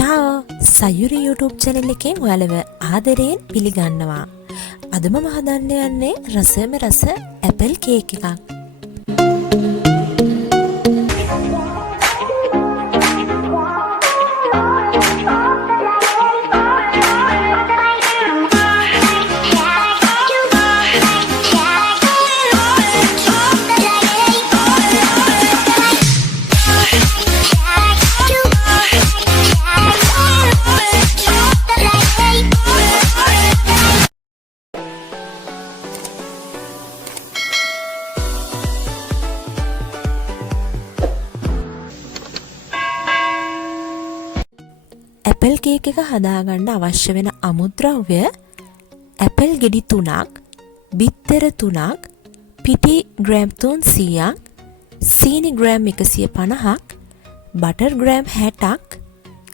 චාෝ Sayuri YouTube channel එකෙන් ඔයාලව ආදරයෙන් පිළිගන්නවා. අද මම හදන්න යන්නේ රසම රස ඇපල් කේක් එකක්. ඇපල් කේක් එක හදාගන්න අවශ්‍ය වෙන අමුද්‍රව්‍ය ඇපල් ගෙඩි 3ක්, බිත්තර 3ක්, පිටි ග්‍රෑම් 300ක්, සීනි ග්‍රෑම් 150ක්, බටර් ග්‍රෑම් 60ක්,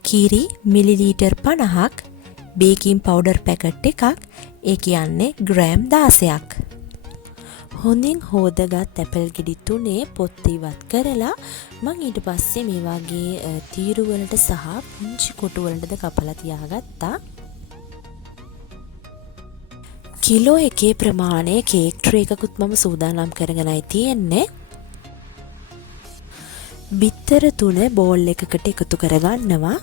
කිරි මිලිලීටර් 50ක්, බේකින් පවුඩර් පැකට් එකක්, ඒ කියන්නේ ග්‍රෑම් 16ක්. හොඳින් හොදගත් ඇපල් ගෙඩි 3 පොත්ත ඉවත් කරලා මම ඊට පස්සේ මේ වගේ තීරු වලට සහ පුංචි කොටු වලටද කපලා තියාගත්තා. කිලෝ 1 ප්‍රමාණයේ කේක් ට්‍රේ එකකුත් මම සූදානම් කරගෙනයි තියෙන්නේ. බිත්තර 3 බෝල් එකකට එකතු කරගන්නවා.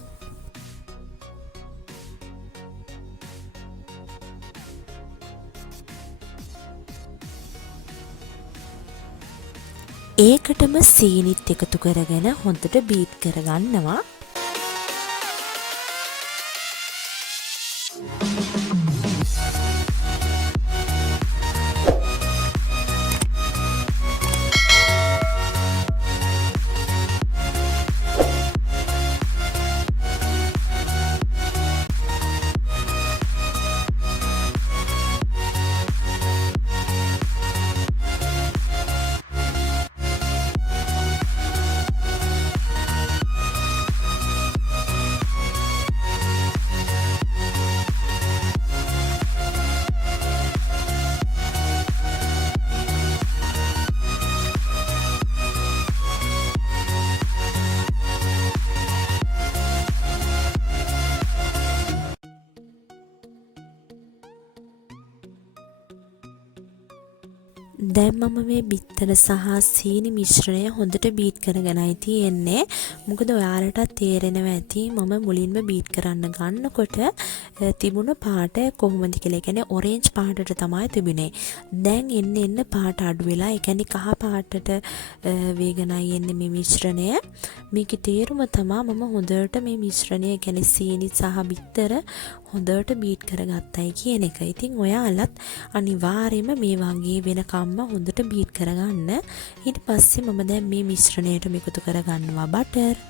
ඒකටම සීනිත් එකතු කරගෙන හොඳට බීට් කරගන්නවා. දැන් මම මේ බිත්තර සහ සීනි මිශ්‍රණය හොඳට බීට් කරගෙනයි තියෙන්නේ. මොකද ඔයාලටත් තේරෙනවා ඇති මම මුලින්ම බීට් කරන්න ගන්නකොට තිබුණ පාට කොහොමද කියලා. ඒ කියන්නේ ඔරෙන්ජ් පාටට තමයි තිබුණේ. දැන් එන්න පාට අඩු වෙලා ඒ කියන්නේ කහ පාටට වේගනයි එන්නේ මේ මිශ්‍රණය. මේකේ තේරුම තමයි මම හොඳට මේ මිශ්‍රණය ඒ කියන්නේ සීනි සහ බිත්තර හොඳට බීට් කරගත්තයි කියන එක. ඉතින් ඔයාලත් අනිවාර්යයෙන්ම මේ වගේ වෙනකම්ම හොඳට බීට් කරගන්න. ඊට පස්සේ මම දැන් මේ මිශ්‍රණයට එකතු කරගන්නවා බටර්.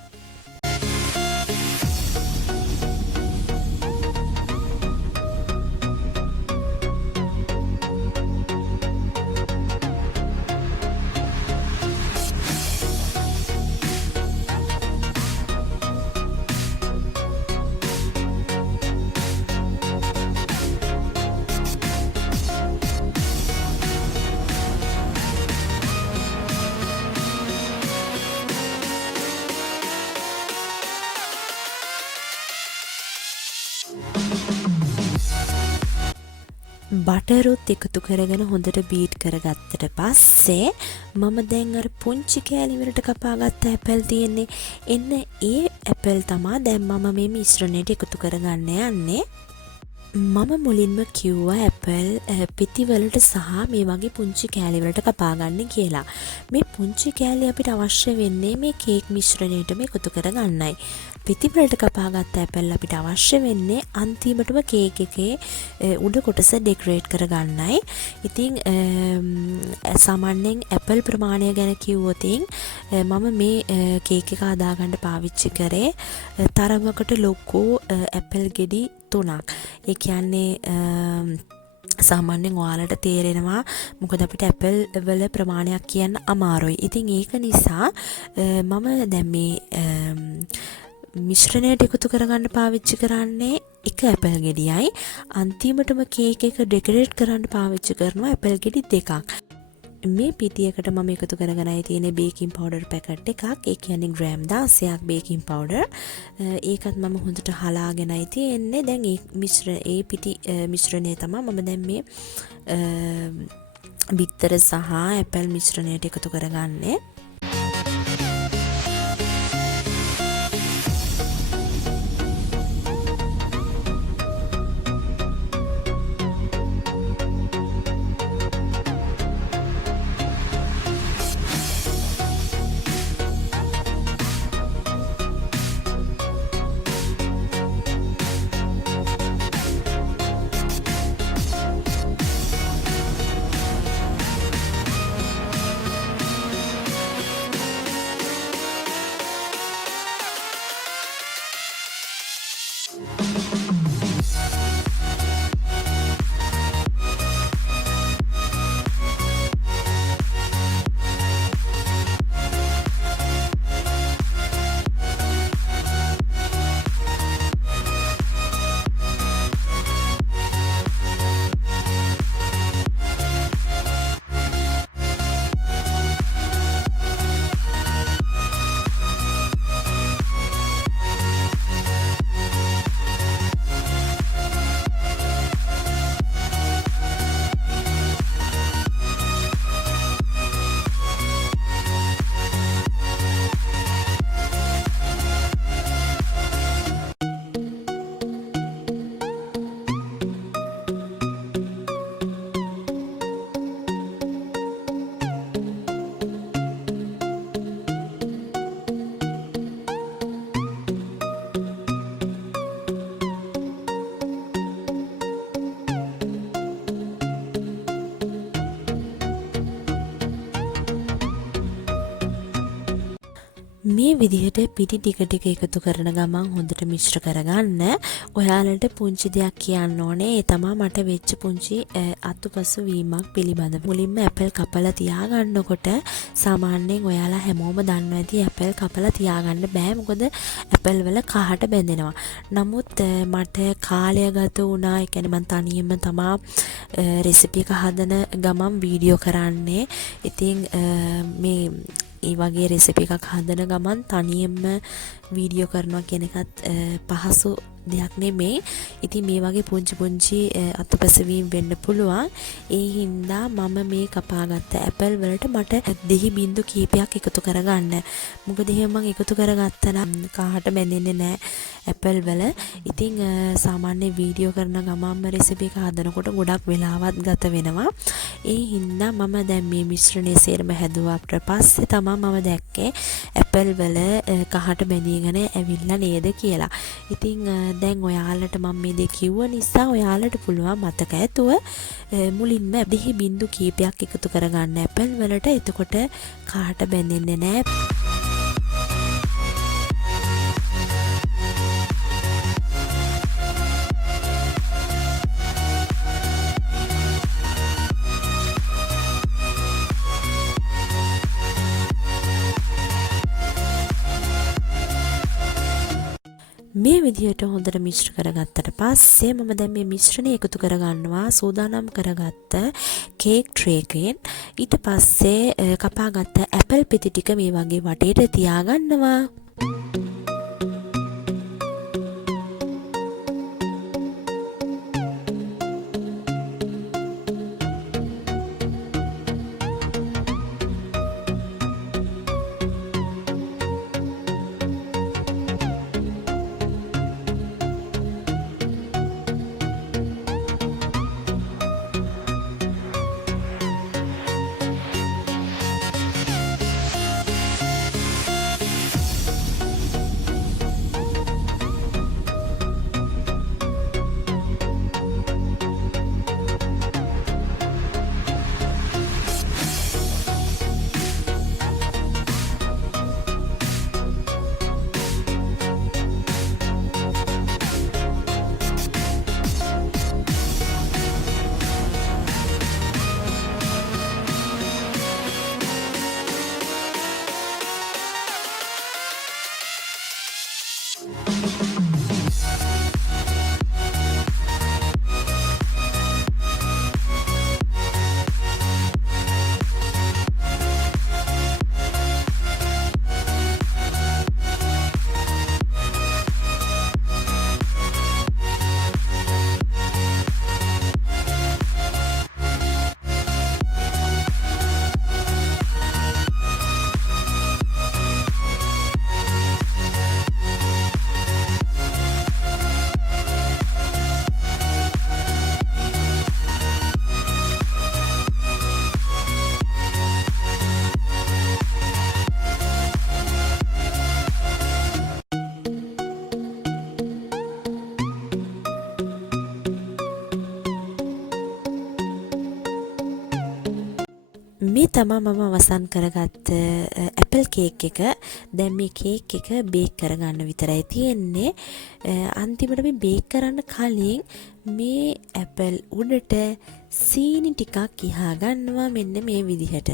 බටරුත් එකතු කරගෙන හොඳට බීට් කරගත්තට පස්සේ මම දැන් අර පුංචි කෑලි වලට කපාගත්ත ඇපල් තියෙන්නේ. එන්න ඒ ඇපල් තමයි දැන් මම මේ මිශ්‍රණයට එකතු කරගන්න යන්නේ. මම මුලින්ම කිව්වා ඇපල් පිටි වලට සහ මේ වගේ පුංචි කෑලි වලට කපා ගන්න කියලා. මේ පුංචි කෑලි අපිට අවශ්‍ය වෙන්නේ මේ කේක් මිශ්‍රණයටම එකතු කරගන්නයි. පිටි වලට කපාගත්ත ඇපල් අපිට අවශ්‍ය වෙන්නේ අන්තිමටම කේක් එකේ උඩ කොටස ඩෙකොරේට් කරගන්නයි. ඉතින් සාමාන්‍යයෙන් ඇපල් ප්‍රමාණය ගැන කිව්වොත් මම මේ කේක් එක හදාගන්න පාවිච්චි කරේ තරමකට ලොකු ඇපල් ගෙඩි 3ක්. ඒ කියන්නේ සාමාන්‍යයෙන් ඔයාලට තේරෙනවා මොකද අපිට ඇපල් වල ප්‍රමාණයක් කියන්න අමාරුයි. ඉතින් ඒක නිසා මම දැන් මේ මිශ්‍රණයට එකතු කරගන්න පාවිච්චි කරන්නේ එක ඇපල් ගෙඩියයි. අන්තිමටම කේක් එක ඩෙකොරේට් කරන්න පාවිච්චි කරනවා ඇපල් ගෙඩි 2ක්. මේ පිටියකට මම එකතු කරගෙනයි තියෙන්නේ බේකින් පවුඩර් පැකට් එකක්. ඒ කියන්නේ ග්‍රෑම් 16ක් බේකින් පවුඩර්. ඒකත් මම හොඳට හලාගෙනයි තියෙන්නේ. දැන් ඒ පිටි මිශ්‍රණය තමයි මම දැන් මේ බිත්තර සහ ඇපල් මිශ්‍රණයට එකතු කරගන්නේ. මේ විදිහට පිටි ටික ටික එකතු කරන ගමන් හොඳට මිශ්‍ර කරගන්න. ඔයාලට පුංචි දෙයක් කියන්න ඕනේ. ඒ තමයි මට වෙච්ච පුංචි අතුපසු වීමක් පිළිබඳ. මුලින්ම ඇපල් කපලා තියාගන්නකොට සාමාන්‍යයෙන් ඔයාලා හැමෝම දන්නවා ඇති ඇපල් කපලා තියාගන්න බෑ. මොකද ඇපල් වල කහට බැඳෙනවා. නමුත් මට කාලය ගත වුණා. ඒ කියන්නේ මම තනියම තමා රෙසිපි එක හදන ගමන් වීඩියෝ කරන්නේ. ඉතින් මේ ඒ වගේ රෙසිපි එකක් හදන ගමන් තනියෙන්ම වීඩියෝ කරනවා කියන එකත් පහසු දෙයක් නෙමෙයි. ඉතින් මේ වගේ පුංචි අතුපසවීම් වෙන්න පුළුවන්. ඒ හින්දා මම මේ කපාගත්ත ඇපල් වලට මට දෙහි බින්දු කීපයක් එකතු කරගන්න. මොකද එහෙම මම එකතු කරගත්තා නම් කහට බැඳෙන්නේ නැහැ ඇපල් වල. ඉතින් සාමාන්‍ය වීඩියෝ කරන ගමන්ම රෙසිපි එක හදනකොට ගොඩක් වෙලාවක් ගත වෙනවා. ඒ හින්දා මම දැන් මේ මිශ්‍රණය සේරම හැදුවාට පස්සේ තමයි මම දැක්කේ ඇපල් වල කහට බැඳීගෙන ඇවිල්ලා නේද කියලා. ඉතින් දැන් ඔයාලට මම මේ දෙක කිව්ව නිසා ඔයාලට පුළුවන් මතක ඇතුව මුලින්ම දෙහි බින්දු කීපයක් එකතු කරගන්න ඇපල් වලට. එතකොට කහට බැඳෙන්නේ නැහැ. මේ විදිහට හොඳට මිශ්‍ර කරගත්තට පස්සේ මම දැන් මේ මිශ්‍රණය එකතු කරගන්නවා සූදානම් කරගත්ත කේක් ට්‍රේ එකෙන්. ඊට පස්සේ කපාගත්ත ඇපල් පිටි ටික මේ වගේ වටේට තියාගන්නවා. මේ තමයි මම අවසන් කරගත්ත ඇපල් කේක් එක. දැන් මේ කේක් එක බේක් කරගන්න විතරයි තියෙන්නේ. අන්තිමට මේ බේක් කරන්න කලින් මේ ඇපල් උඩට සීනි ටිකක් ඉහා ගන්නවා මෙන්න මේ විදිහට.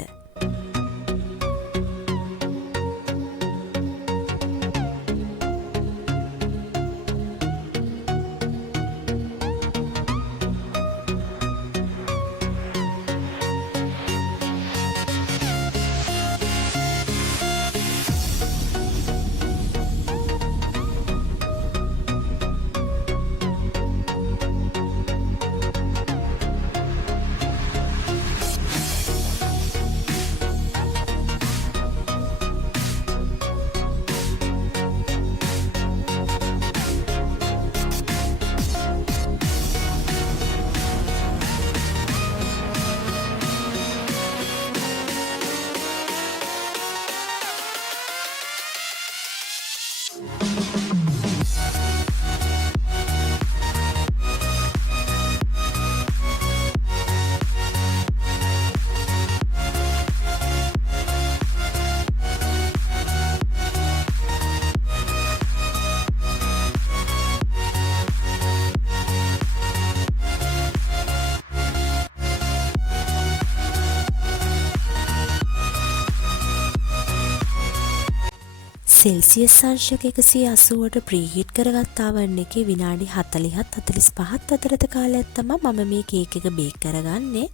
සෙල්සියස් අංශක 180ට ප්‍රීහීට් කරගත් oven එකේ විනාඩි 40ත් 45ත් අතරත කාලයක් තමයි මම මේ කේක් එක බේක් කරගන්නේ.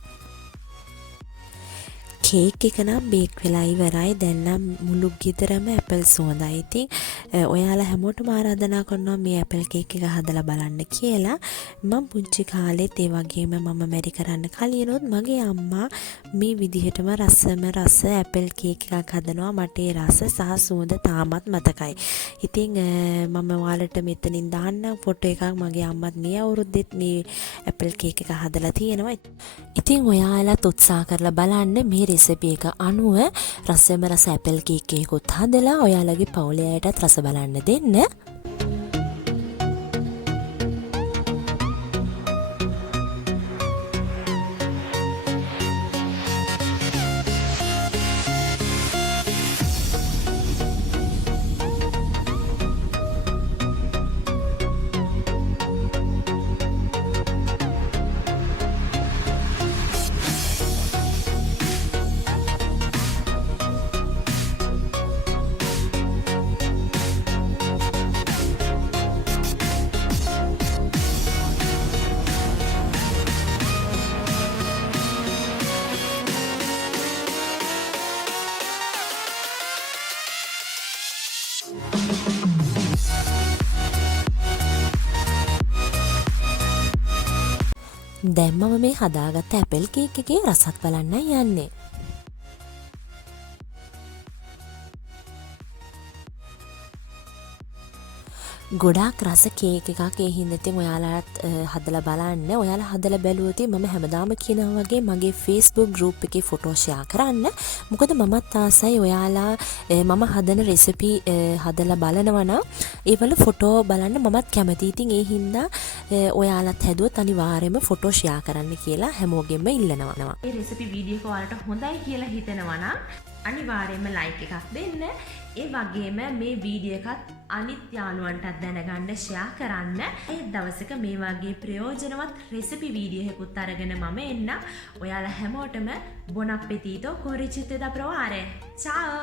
කේක් එක නම් බේක් වෙලා ඉවරයි. දැන් නම් මුළු ගෙදරම ඇපල් සුවඳයි. ඉතින් ඔයාලා හැමෝටම ආරාධනා කරනවා මේ ඇපල් කේක් එක හදලා බලන්න කියලා. මම පුංචි කාලෙත් ඒ වගේම මම මැරි කරන්න කලිනුත් මගේ අම්මා මේ විදිහටම රස ඇපල් කේක් එකක් හදනවා. මට ඒ රස සහ සුවඳ තාමත් මතකයි. ඉතින් මම ඔයාලට මෙතනින් දාන්නම් ෆොටෝ එකක්. මගේ අම්මත් මේ අවුරුද්දෙත් මේ ඇපල් කේක් එක හදලා තියෙනවා. ඉතින් ඔයාලත් උත්සාහ කරලා බලන්න මේ රෙසිපි එක අනුව රසම රස ඇපල් කේක් එකකුත් හදලා ඔයාලගේ පවුලේ අයටත් රස බලන්න දෙන්න. දැන් මම මේ හදාගත්ත ඇපල් කේක් එකේ රසත් බලන්න යන්නේ. ගොඩාක් රස කේක් එකක්. ඒ හින්දා ඉතින් ඔයාලත් හදලා බලන්න. ඔයාලා හදලා බැලුවොත් මම හැමදාම කියනවා වගේ මගේ Facebook group එකේ ෆොටෝ ෂෙයා කරන්න. මොකද මමත් ආසයි ඔයාලා මම හදන රෙසිපි හදලා බලනවා නම් ඒවල ෆොටෝ බලන්න මමත් කැමතියි. ඉතින් ඒ හින්දා ඔයාලත් හැදුවොත් අනිවාර්යයෙන්ම ෆොටෝ ෂෙයා කරන්න කියලා හැමෝගෙම ඉල්ලනවා. මේ රෙසිපි වීඩියෝ එක ඔයාලට හොඳයි කියලා හිතෙනවා නම් අනිවාර්යයෙන්ම ලයික් එකක් දෙන්න. ඒ වගේම මේ වීඩියෝ එකත් අනිත් යාළුවන්ටත් දැනගන්න ෂෙයා කරන්න. ඒ දවසක මේ වගේ ප්‍රයෝජනවත් රෙසිපි වීඩියෝ එකකුත් අරගෙන මම එන්න. ඔයාලා හැමෝටම බොන අප්පෙතීතෝ, corricete da provare. Ciao!